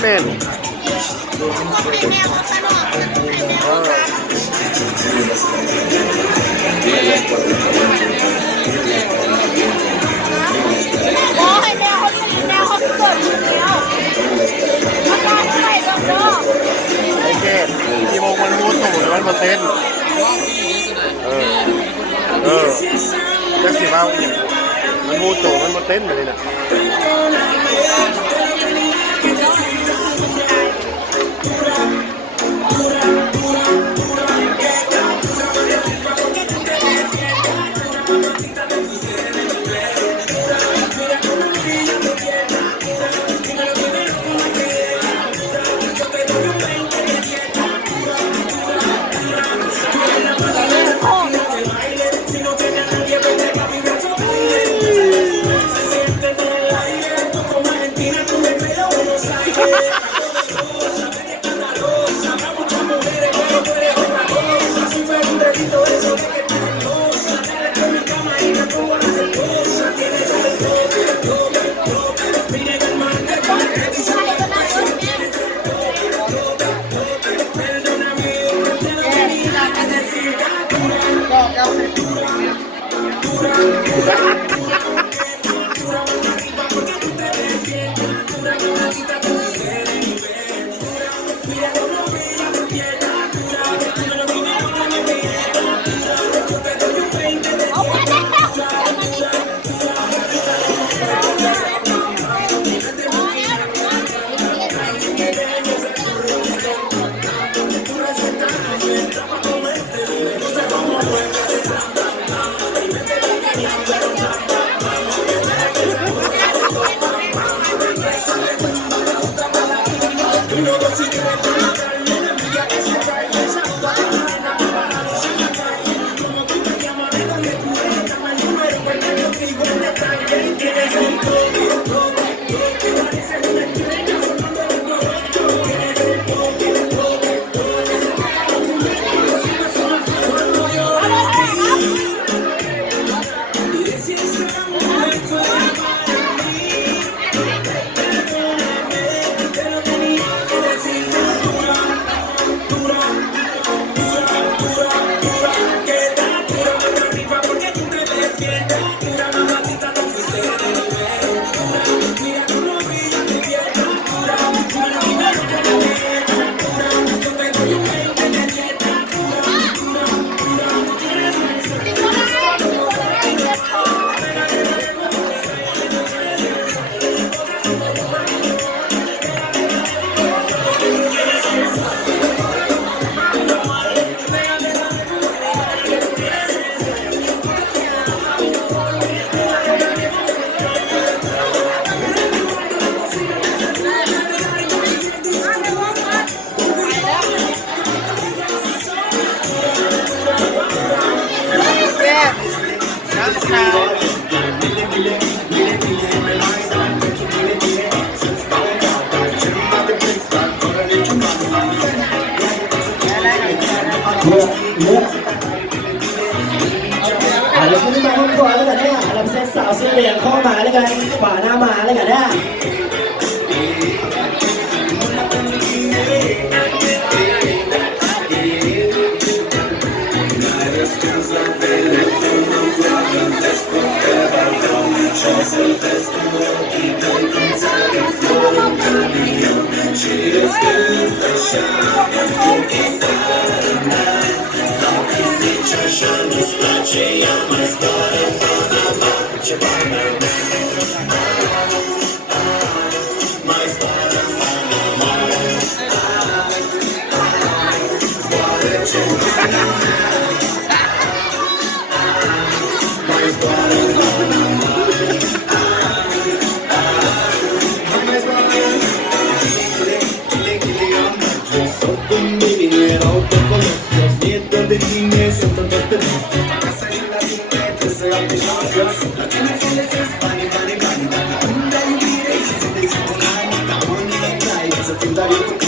เป็นกี่โมงมันรู้ตู่แต่มันมาเต้นจักสิมาอีกมันรู้ตู่มันมาเต้นเลยนะเราขึ้นมาห้องครัวแล้วกันเนี่ยเราเซ็ตสาวเสื้อเหลืองเข้ามาแล้วกันฝ่าหน้ามาแล้วกันเนี่ย Baby, no era autoconocidos, nietos de niñez, son tontos pedazos. Para salir la jinete, se va a pegar. La china que les es pani, pani, pani, pani. Un día yo miré y se te hizo una, ni camón, ni la trae, se te